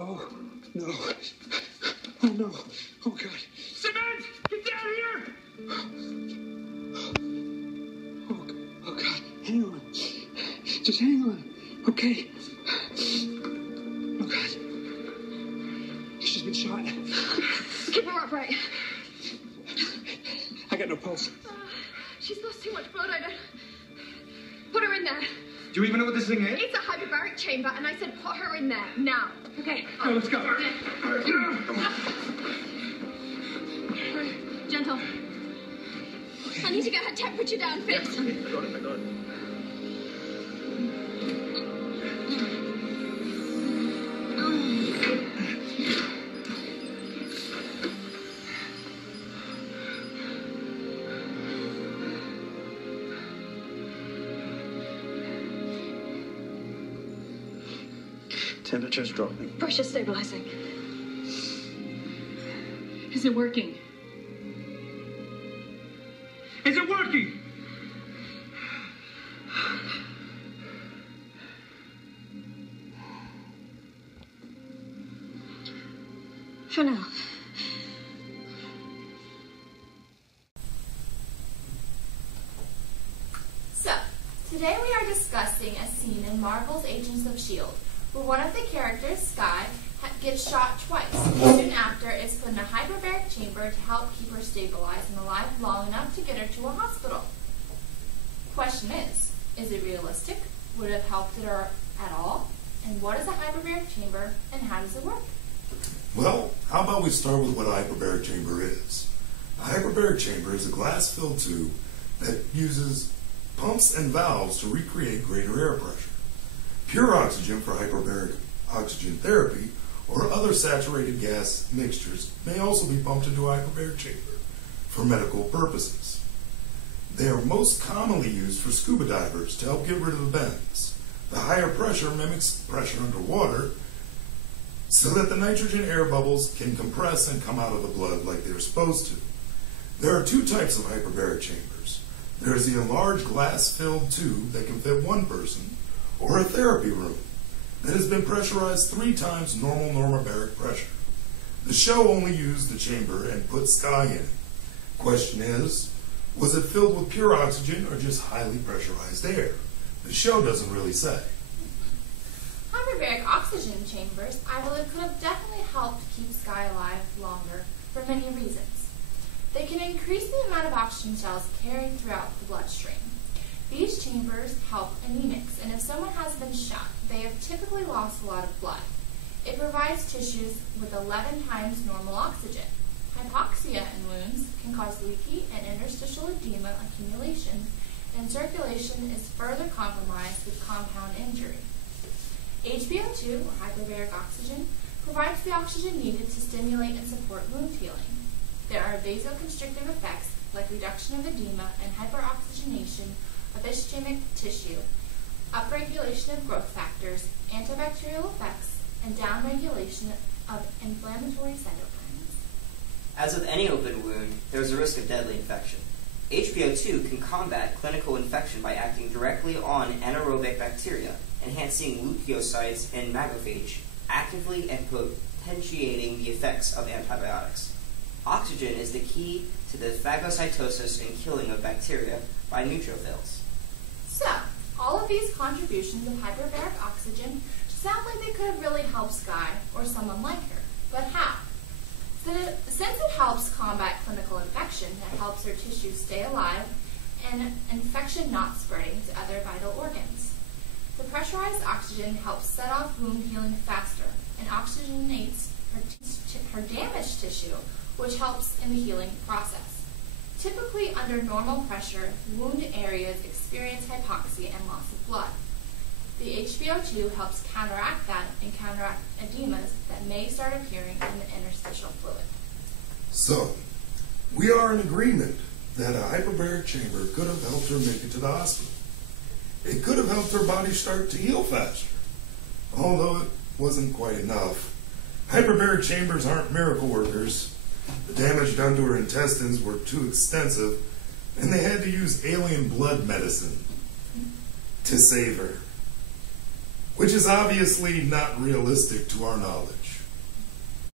Oh, no. Oh, no. Oh, God. Cement! Get down here! Oh, God. Hang on. Just hang on. Okay. Oh, God. She's been shot. Keep her upright. I got no pulse. She's lost too much blood. Put her in there. Do you even know what this thing is? It's a hyperbaric chamber, and I said put her in there, now. Okay. All right, let's go. Gentle. I need to get her temperature down, Fitz. I got it. Temperature's dropping. Pressure stabilizing. Is it working? Is it working? For now. So, today we are discussing a scene in Marvel's Agents of S.H.I.E.L.D., where one of the characters, Skye, gets shot twice. Soon after, is put in a hyperbaric chamber to help keep her stabilized and alive long enough to get her to a hospital. Question is it realistic? Would it have helped her at all? And what is a hyperbaric chamber, and how does it work? Well, how about we start with what a hyperbaric chamber is? A hyperbaric chamber is a glass-filled tube that uses pumps and valves to recreate greater air pressure. Pure oxygen for hyperbaric oxygen therapy or other saturated gas mixtures may also be pumped into a hyperbaric chamber for medical purposes. They are most commonly used for scuba divers to help get rid of the bends. The higher pressure mimics pressure underwater so that the nitrogen air bubbles can compress and come out of the blood like they're supposed to. There are two types of hyperbaric chambers. There is the enlarged glass-filled tube that can fit one person, or a therapy room that has been pressurized 3 times normal normobaric pressure. The show only used the chamber and put Skye in it. Question is, was it filled with pure oxygen or just highly pressurized air? The show doesn't really say. Hyperbaric oxygen chambers, I believe, could have definitely helped keep Skye alive longer for many reasons. They can increase the amount of oxygen shells carried throughout the bloodstream. These chambers help anemics, and if someone has been shot, they have typically lost a lot of blood. It provides tissues with 11 times normal oxygen. Hypoxia in wounds can cause leaky and interstitial edema accumulation, and circulation is further compromised with compound injury. HbO2, or hyperbaric oxygen, provides the oxygen needed to stimulate and support wound healing. There are vasoconstrictive effects like reduction of edema and hyperoxygenation of ischemic tissue, upregulation of growth factors, antibacterial effects, and downregulation of inflammatory cytokines. As with any open wound, there is a risk of deadly infection. HbO2 can combat clinical infection by acting directly on anaerobic bacteria, enhancing leukocytes and macrophage, actively and potentiating the effects of antibiotics. Oxygen is the key to the phagocytosis and killing of bacteria by neutrophils. So, all of these contributions of hyperbaric oxygen sound like they could have really helped Skye or someone like her. But how? Since it helps combat clinical infection, it helps her tissue stay alive and infection not spreading to other vital organs. The pressurized oxygen helps set off wound healing faster and oxygenates her damaged tissue, which helps in the healing process. Typically, under normal pressure, wound areas experience hypoxia and loss of blood. The HbO2 helps counteract that and counteract edemas that may start appearing in the interstitial fluid. So, we are in agreement that a hyperbaric chamber could have helped her make it to the hospital. It could have helped her body start to heal faster, although it wasn't quite enough. Hyperbaric chambers aren't miracle workers. The damage done to her intestines were too extensive, and they had to use alien blood medicine to save her. which is obviously not realistic to our knowledge.